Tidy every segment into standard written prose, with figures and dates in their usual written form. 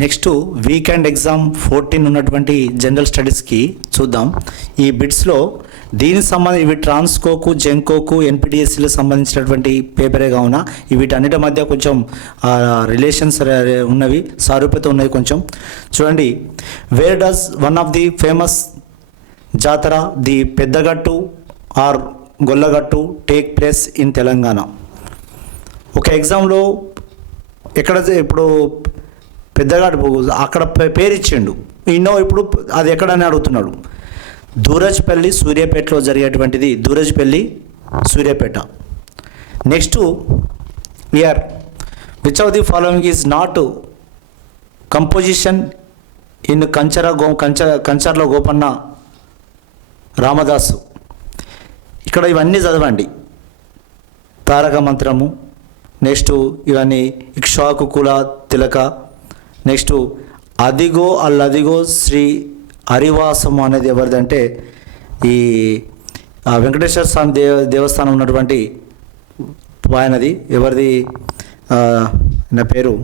Next weekend exam 14 ఉన్నటువంటి general స్టడీస్కి చూద్దాం. ఈ బిట్స్లో దీనికి సంబంధించి ఇవి ట్రాన్స్కోకు, జెంకోకు, ఎన్పిటిఎస్సిలకు సంబంధించినటువంటి పేపరే కావున వీటన్నిటి మధ్య కొంచెం రిలేషన్స్ ఉన్నవి, సారూప్యత ఉన్నవి కొంచెం. చూడండి, where does one of the famous జాతర the Peddagattu or Gollagattu take place in Telangana? ఒక ఎగ్జామ్లో ఎక్కడ ఇప్పుడు పెద్దగట్టు అక్కడ పేరు ఇచ్చిండు, ఇప్పుడు అది ఎక్కడని అడుగుతున్నాడు. దూరజ్పల్లి సూర్యాపేటలో జరిగేటువంటిది Durajpalli Suryapet. Next year which of the following is not composition in Kancharla Gopanna Ramadasu. ఇక్కడ ఇవన్నీ చదవండి. తారక మంత్రము, నెక్స్ట్ ఇవన్నీ ఇక్ష్వాకు కుల తిలక, నెక్స్ట్ అదిగో అల్లదిగో శ్రీ హరివాసము అనేది ఎవరిదంటే ఈ వెంకటేశ్వర స్వామి దేవస్థానం ఉన్నటువంటి ఆయనది. ఎవరిది? నా పేరు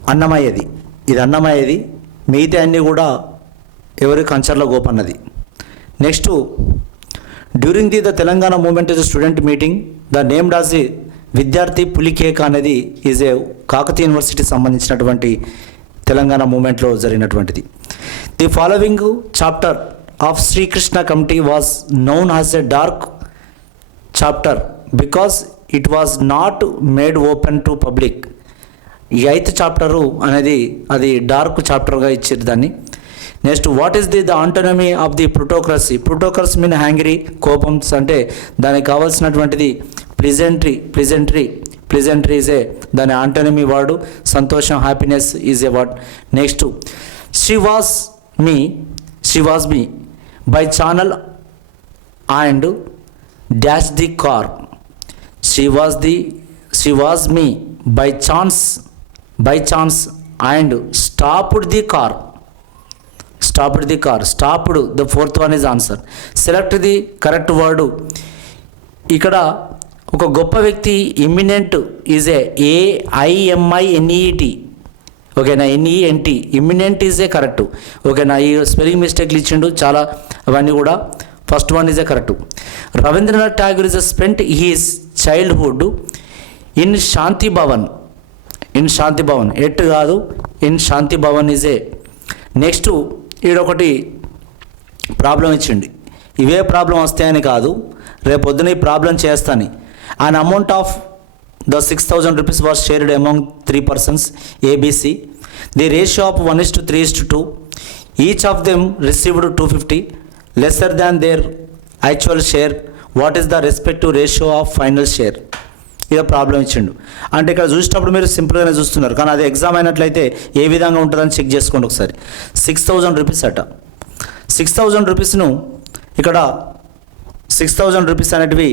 అన్నమయ్యది. ఇది అన్నమయ్యది. మిగతా అన్నీ కూడా ఎవరి కంచర్ల గోపన్నది. Next during the Telangana movement is student meeting the named as the Vidyarthi Pulikeka అనేది ఈజ్ ఏ కాకతీయ యూనివర్సిటీకి సంబంధించినటువంటి తెలంగాణ మూమెంట్లో జరిగినటువంటిది. The following chapter of Srikrishna committee was known as a dark chapter because it was not made open to public. ఈ 8th chapter అనేది అది dark చాప్టర్గా ఇచ్చారు దాన్ని. Next what is the antonymy of the plutocracy? Plutocracy mean angry, కోపమ్స్ అంటే దానికి కావాల్సినటువంటిది ప్లిజెంటరీ ఈజ్ ఏ దాని ఆంటోనమీ వర్డ్. సంతోషం, happiness is a word. Next she was me by channel and dash the car. She was me by chance and stopped the car. Stopped the 4th one is answer. Select the correct word. ఇక్కడ ఒక గొప్ప వ్యక్తి imminent is AIMINET. ఓకేనా? NENT imminent is a correct. ఓకేనా? ఈ spelling మిస్టేక్లు ఇచ్చిండు చాలా, అవన్నీ కూడా. First one is a correct. Rabindranath Tagore is spent his childhood in Shanti Bhavan. At కాదు, in Shanti Bhavan is a. Next ఈడొకటి ప్రాబ్లం ఇచ్చిండి. ఇవే ప్రాబ్లం వస్తాయని కాదు, రేపొద్దున ఈ ప్రాబ్లం చేస్తాను. An amount of the 6,000 rupees was shared among 3 persons ABC. The ratio of 1:3:2. Each of them received 250 lesser than their actual share. What is the respective ratio of final share? ఇదో problem ఇచ్చిండు. అంటే ఇక్కడ చూసినప్పుడు మీరు సింపుల్గానే చూస్తున్నారు, కానీ అది ఎగ్జామ్ అయినట్లయితే ఏ విధంగా ఉంటుందని చెక్ చేసుకోండి ఒకసారి. 6,000 rupees అట. 6,000 rupeesను ఇక్కడ 6,000 rupees అనేటివి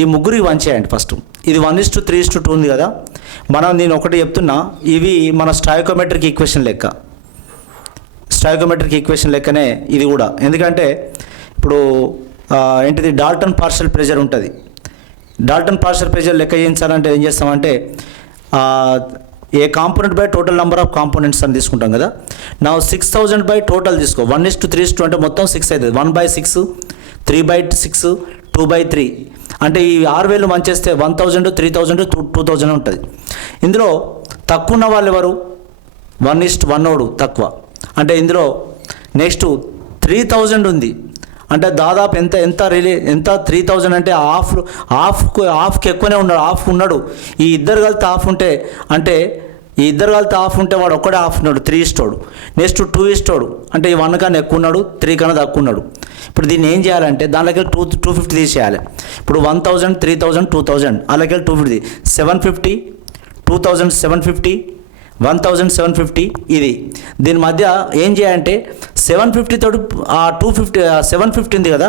ఈ ముగ్గురికి వంచేయండి ఫస్ట్. ఇది 1:3:2 ఉంది కదా. నేను ఒకటి చెప్తున్నా, ఇవి మన స్టాయికోమెట్రిక్ ఈక్వేషన్ లెక్కనే ఇది కూడా. ఎందుకంటే ఇప్పుడు ఏంటిది డాల్టన్ పార్షియల్ ప్రెజర్ ఉంటుంది. డాల్టన్ పార్షియల్ ప్రెజర్ లెక్క చేయించాలంటే ఏం చేస్తామంటే a component by total number of components అని తీసుకుంటాం కదా. నా 6,000 బై టోటల్ తీసుకో. 1:3:2 అంటే మొత్తం 6 అవుతుంది. 1/6, 3/6, 2/3 అంటే ఈ 6,000 మంచేస్తే 1,000, 3,000, 2,000 ఉంటుంది. ఇందులో తక్కువ ఉన్న వాళ్ళు ఎవరు? 1:1 తక్కువ. అంటే ఇందులో నెక్స్ట్ 3,000 ఉంది. అంటే దాదాపు ఎంత 3,000 అంటే హాఫ్కి ఎక్కువనే ఉన్నాడు. హాఫ్ ఉన్నాడు. ఈ ఇద్దరు కలిసి హాఫ్ ఉంటే వాడు ఒక్కడే హాఫ్ ఉన్నాడు, 3 ఇస్తాడు. నెక్స్ట్ 2 ఇస్తాడు. అంటే ఈ 1 కన్నా ఎక్కువ ఉన్నాడు, 3 కన్నా తక్కువ ఉన్నాడు. ఇప్పుడు దీన్ని ఏం చేయాలంటే దానిలోకి 250 తీసేయాలి. ఇప్పుడు 1,000, 3,000, 2,000 అలాగే 250, 750, 2,000, 750, 1,750 ఇది. దీని మధ్య ఏం చేయాలంటే 750 తోటి 250 750 ఉంది కదా,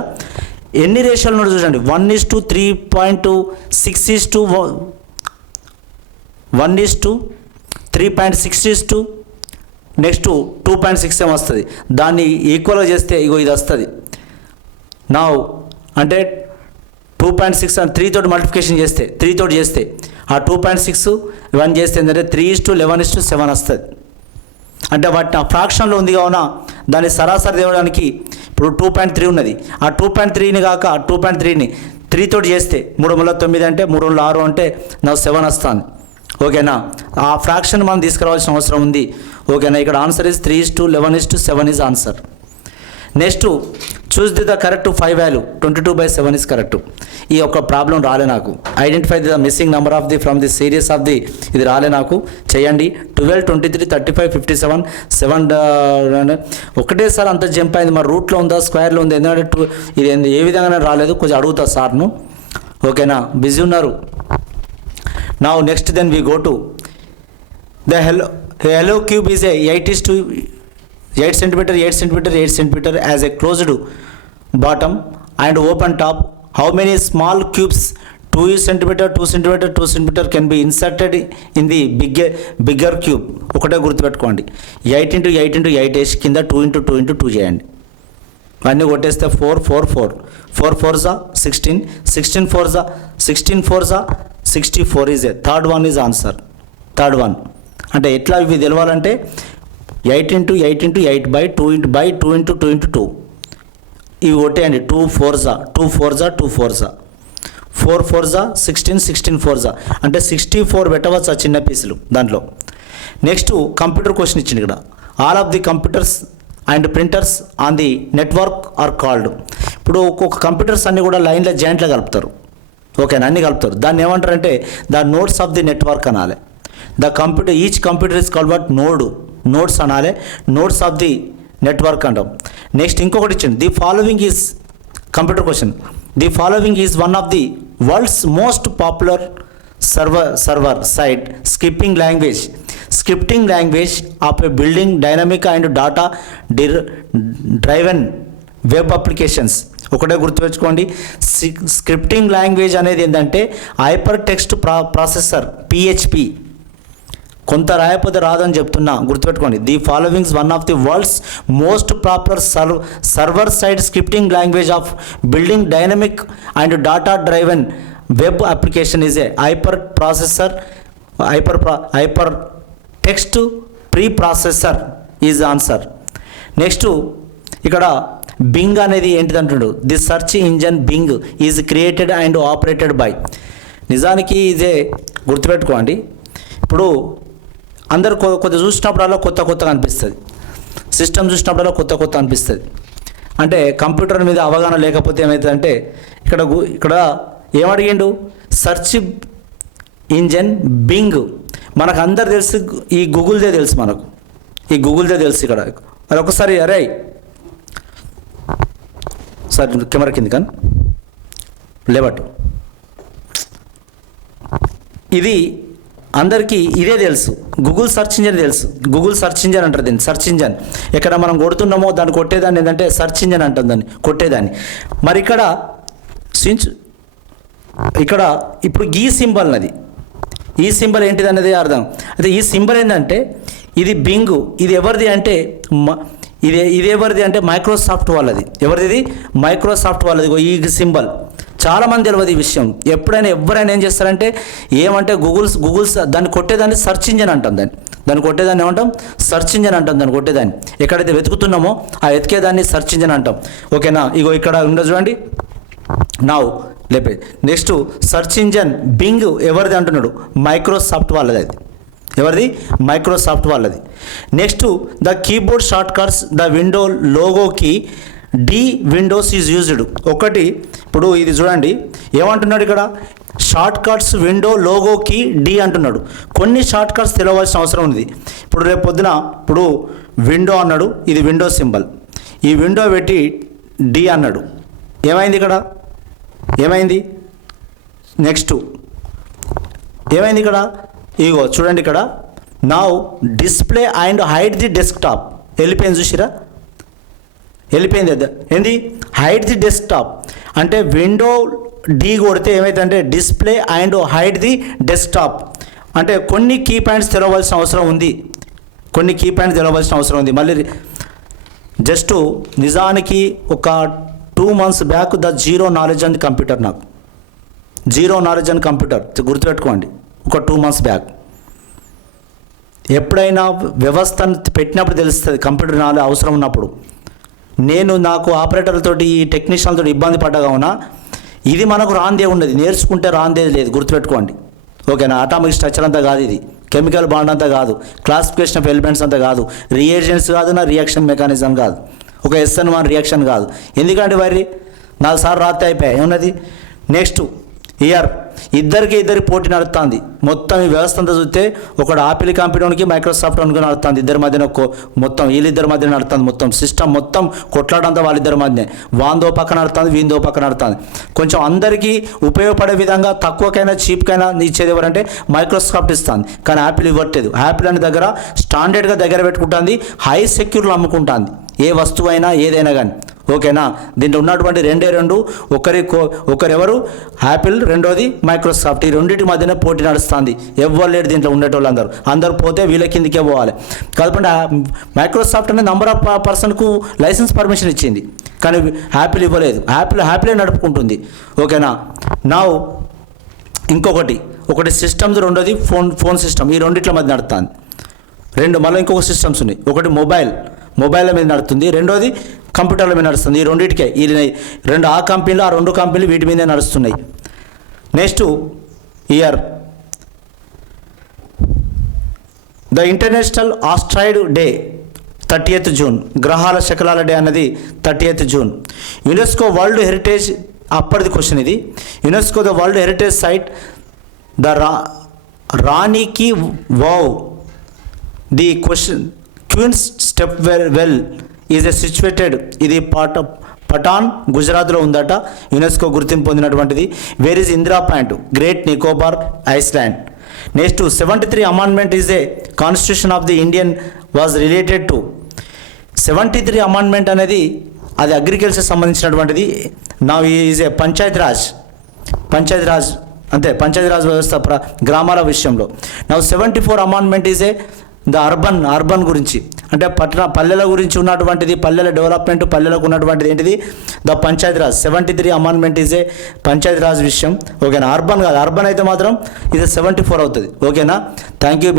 ఎన్ని రేషియోలు ఉన్నాడు చూడండి. 1:3.6:1:3.6:2 నెక్స్ట్ 2.6 ఏం వస్తుంది. దాన్ని ఈక్వల్గా చేస్తే ఇగో ఇది వస్తుంది. నా అంటే 2.6 అని 3 తోటి మల్టిప్లికేషన్ చేస్తే 3 తోటి చేస్తే ఆ 2.6 1 చేస్తే ఏంటంటే 3:11:7 వస్తుంది. అంటే వాటి ఫ్రాక్షన్లో ఉంది కావున దాన్ని సరాసరి తేవడానికి ఇప్పుడు 2.3 ఉన్నది. ఆ 2.3ని కాక 2.3ని 3 తోటి చేస్తే 3×9 అంటే 3×6 అంటే నాకు 7 వస్తుంది. ఓకేనా, ఆ ఫ్రాక్షన్ మనం తీసుకురావాల్సిన అవసరం ఉంది. ఓకేనా, ఇక్కడ answer is 3:11:7 is answer. Next choose the the correct 5 value 22/7 is correct. ఈ యొక్క ప్రాబ్లం రాలే నాకు. Identify the the missing number of the from the series of the, ఇది రాలే నాకు. చేయండి. 12, 23, 35, 57, 7 ఒకటేసారి అంత జంప్ అయింది. మరి రూట్లో ఉందా స్క్వేర్లో ఉందా? ఎందుకంటే ఇది ఏ విధంగానే రాలేదు, కొంచెం అడుగుతా సార్ను. ఓకేనా, బిజీ ఉన్నారు. Now next then we go to the hello cube is a 8 centimeter 8 centimeter 8 centimeter as a closed bottom and open top. How many small cubes 2 centimeter 2 centimeter 2 centimeter can be inserted in the bigger cube? ఒకటే గుర్తుపెట్టుకోండి. 8 into 8 into 8 వేసి కింద 2 into 2 into 2 చేయండి. అన్నీ కొట్టేస్తే 4 4 4 4 4 16 16 4 16 4 64 is a third one is answer. Third one అంటే ఎట్లా ఇవి తెలవాలంటే 8 into 8 into 8 by 2 into 2 into 2 into 2 ఇవి కొట్టేయండి. 2 4 2 4 2 4 4 4 16 16 4 అంటే 64 పెట్టవచ్చు ఆ చిన్న పీసులు దాంట్లో. నెక్స్ట్ కంప్యూటర్ క్వశ్చన్ ఇచ్చింది ఇక్కడ. All of the computers and printers on the network are called. ఇప్పుడు ఒక్కొక్క కంప్యూటర్స్ అన్నీ కూడా లైన్లో జాయింట్లో కలుపుతారు. ఓకేనా, అన్నీ కలుపుతారు. దాన్ని ఏమంటారంటే the nodes of the network అనాలి. The computer each computer is called what nodes అనాలి. నోడ్స్ ఆఫ్ ది నెట్వర్క్ అంటాం. నెక్స్ట్ ఇంకొకటి ఇచ్చింది. The following is computer question. The following is one of the world's most popular server side scripting language of a building dynamic and data driven web applications. ఒకటే గుర్తుపెట్టుకోండి. Scripting language అనేది ఏంటంటే hyper text processor PHP. కొంత రాయకపోతే రాదని చెప్తున్నా, గుర్తుపెట్టుకోండి. The followings one of the world's most popular server side scripting language of building dynamic and data driven web application is a hyper text preprocessor is answer. Next ఇక్కడ Bing అనేది ఏంటిది అంటున్నాడు. The search engine Bing is created and operated by. నిజానికి ఇదే గుర్తుపెట్టుకోండి. ఇప్పుడు అందరు కొద్దిగా చూసినప్పుడల్లా కొత్తగా అనిపిస్తుంది. సిస్టమ్ చూసినప్పుడల్లా కొత్త అనిపిస్తుంది. అంటే కంప్యూటర్ మీద అవగాహన లేకపోతే ఏమవుతుందంటే ఇక్కడ ఏమడిగిండు? Search engine Bing. మనకు అందరు తెలుసు, ఈ గూగుల్దే తెలుసు, మనకు ఈ గూగుల్దే తెలుసు. ఇక్కడ అది ఒకసారి అరే సార్ కెమెరా కింది కానీ లేవట్టు. ఇది అందరికీ ఇదే తెలుసు. గూగుల్ సెర్చ్ ఇంజన్ తెలుసు. గూగుల్ సెర్చ్ ఇంజన్ అంటారు దీన్ని. సెర్చ్ ఇంజన్ ఎక్కడ మనం కొడుతున్నామో దాన్ని కొట్టేదాన్ని ఏంటంటే సెర్చ్ ఇంజన్ అంటాం, దాన్ని కొట్టేదాన్ని. మరి ఇక్కడ ఇప్పుడు ఈ సింబల్ అది, ఈ సింబల్ ఏంటిది అనేది అర్థం. అయితే ఈ సింబల్ ఏంటంటే ఇది బింగు. ఇది ఎవరిది అంటే ఇది ఎవరిది అంటే మైక్రోసాఫ్ట్ వాళ్ళది. ఎవరిది? మైక్రోసాఫ్ట్ వాళ్ళది. ఈ సింబల్ చాలామంది తెలియదు ఈ విషయం. ఎప్పుడైనా ఎవరైనా ఏం చేస్తారంటే ఏమంటే గూగుల్స్ దాన్ని కొట్టేదాన్ని సెర్చ్ ఇంజన్ అంటాం. దాన్ని కొట్టేదాన్ని ఏమంటాం? సెర్చ్ ఇంజన్ అంటాం. దాన్ని కొట్టేదాన్ని ఎక్కడైతే వెతుకుతున్నామో ఆ వెతికేదాన్ని సెర్చ్ ఇంజన్ అంటాం. ఓకేనా, ఇగో ఇక్కడ ఉండదు చూడండి. నెక్స్ట్ సెర్చ్ ఇంజన్ బింగ్ ఎవరిది అంటున్నాడు? మైక్రోసాఫ్ట్ వాళ్ళది. అది ఎవరిది? మైక్రోసాఫ్ట్ వాళ్ళది. Next the keyboard shortcuts the window logo key D Windows is used. ఒకటి ఇప్పుడు ఇది చూడండి ఏమంటున్నాడు ఇక్కడ? Shortcuts window logo key D అంటున్నాడు. కొన్ని షార్ట్ కట్స్ తెలవాల్సిన అవసరం ఉంది. ఇప్పుడు రేపు పొద్దున ఇప్పుడు విండో అన్నాడు, ఇది విండో సింబల్. ఈ విండో పెట్టి డి అన్నాడు. ఏమైంది ఇక్కడ? ఏమైంది? నెక్స్ట్ ఏమైంది ఇక్కడ? ఇగో చూడండి ఇక్కడ now display and hide the desktop. వెళ్ళిపోయింది, చూసిరా? వెళ్ళిపోయింది. ఏంది? హైడ్ ది డెస్క్టాప్ అంటే విండో డి కొడితే ఏమైందంటే display and hide the desktop అంటే కొన్ని కీ పాయింట్స్ తెలవాల్సిన అవసరం ఉంది. మళ్ళీ నిజానికి ఒక 2 months back the zero knowledge అంది కంప్యూటర్ నాకు. జీరో నాలెడ్జ్ అండ్ కంప్యూటర్ గుర్తుపెట్టుకోండి. ఒక 2 months బ్యాక్ ఎప్పుడైనా వ్యవస్థను పెట్టినప్పుడు తెలుస్తుంది కంప్యూటర్ నాలెడ్జ్ అవసరం ఉన్నప్పుడు. నాకు ఆపరేటర్లతోటి ఈ టెక్నీషియన్లతో ఇబ్బంది పడ్డగా ఉన్నా ఇది మనకు రాందే ఉన్నది, నేర్చుకుంటే రాందేది లేదు, గుర్తుపెట్టుకోండి. ఓకేనా. అటామిక్ స్ట్రక్చర్ అంతా కాదు, ఇది కెమికల్ బాండ్ అంతా కాదు, క్లాసిఫికేషన్ ఆఫ్ ఎలిమెంట్స్ అంతా కాదు, రియేజెంట్స్ కాదు, నా రియాక్షన్ మెకానిజం కాదు, ఒక SN1 రియాక్షన్ కాదు. ఎందుకంటే వారి 4 సార్లు రాత్రి అయిపోయాయి ఏమన్నది. నెక్స్ట్ ఇద్దరి పోటీ నడుస్తుంది. మొత్తం ఈ వ్యవస్థ అంతా చూస్తే ఒకడు ఆపిల్ కంపెనీకి మైక్రోసాఫ్ట్ అనుకుని నడుస్తుంది. ఇద్దరి మధ్యన మొత్తం వీళ్ళిద్దరి మధ్య నడుస్తుంది. మొత్తం సిస్టమ్ మొత్తం కొట్లాడంతా వాళ్ళిద్దరి మధ్యనే. వాందో పక్కన నడుతుంది, వీందో పక్కన నడుతుంది. కొంచెం అందరికీ ఉపయోగపడే విధంగా తక్కువకైనా చీప్కైనా ఇచ్చేది ఎవరంటే మైక్రోసాఫ్ట్ ఇస్తుంది. కానీ యాపిల్ ఇవ్వట్లేదు. యాపిల్ అనే దగ్గర స్టాండర్డ్గా దగ్గర పెట్టుకుంటుంది, హై సెక్యూర్లో అమ్ముకుంటుంది ఏ వస్తువు అయినా ఏదైనా కానీ. ఓకేనా. దీంట్లో ఉన్నటువంటి రెండు ఒకరెవరు యాపిల్, రెండోది మైక్రోసాఫ్ట్. ఈ రెండింటి మధ్యన పోటీ నడుస్తుంది. ఎవ్వరు లేడు దీంట్లో ఉండేటోళ్ళు, అందరూ పోతే వీళ్ళ కిందకే పోవాలి. కాబట్టి మైక్రోసాఫ్ట్ అనే నంబర్ ఆఫ్ పర్సన్కు లైసెన్స్ పర్మిషన్ ఇచ్చింది, కానీ యాపిల్ ఇవ్వలేదు. యాపిలే నడుపుకుంటుంది. ఓకేనా. నా ఒకటి సిస్టమ్స్, రెండోది ఫోన్ సిస్టమ్. ఈ రెండిట్ల మధ్య నడుస్తుంది. మళ్ళీ ఇంకొక సిస్టమ్స్ ఉన్నాయి. ఒకటి మొబైల్ మీద నడుస్తుంది, రెండోది కంప్యూటర్ల మీద నడుస్తుంది. ఈ రెండింటికే ఆ రెండు కంపెనీలు వీటి మీదే నడుస్తున్నాయి. Next the international asteroid day 30th June. గ్రహాల శకలాల డే అన్నది 30th June. UNESCO world heritage, అప్పటిది క్వశ్చన్ ఇది. UNESCO the world heritage site the Rani ki Vav the queen's step well is situated. ఇది పటాన్ గుజరాత్లో ఉందట. యునెస్కో గుర్తింపు పొందినటువంటిది. Where is Indira point, great Nicobar island. Next 73 amendment is a constitution of the Indian was related to. 73 amendment అనేది అది agriculture సంబంధించినటువంటిది. నా is a Panchayat Raj అంతే, పంచాయతీరాజ్ వ్యవస్థ గ్రామాల విషయంలో. నా 74 amendment is A the urban గురించి, అంటే పల్లెల గురించి ఉన్నటువంటిది, పల్లెల డెవలప్మెంట్, పల్లెలకు ఉన్నటువంటిది ఏంటిది ద పంచాయతీరాజ్. 73 అమెండ్మెంట్ ఈజ్ ఏ పంచాయతీరాజ్ విషయం. ఓకేనా. అర్బన్ కాదు, అర్బన్ అయితే మాత్రం ఇది 74 అవుతుంది. ఓకేనా. Thank you.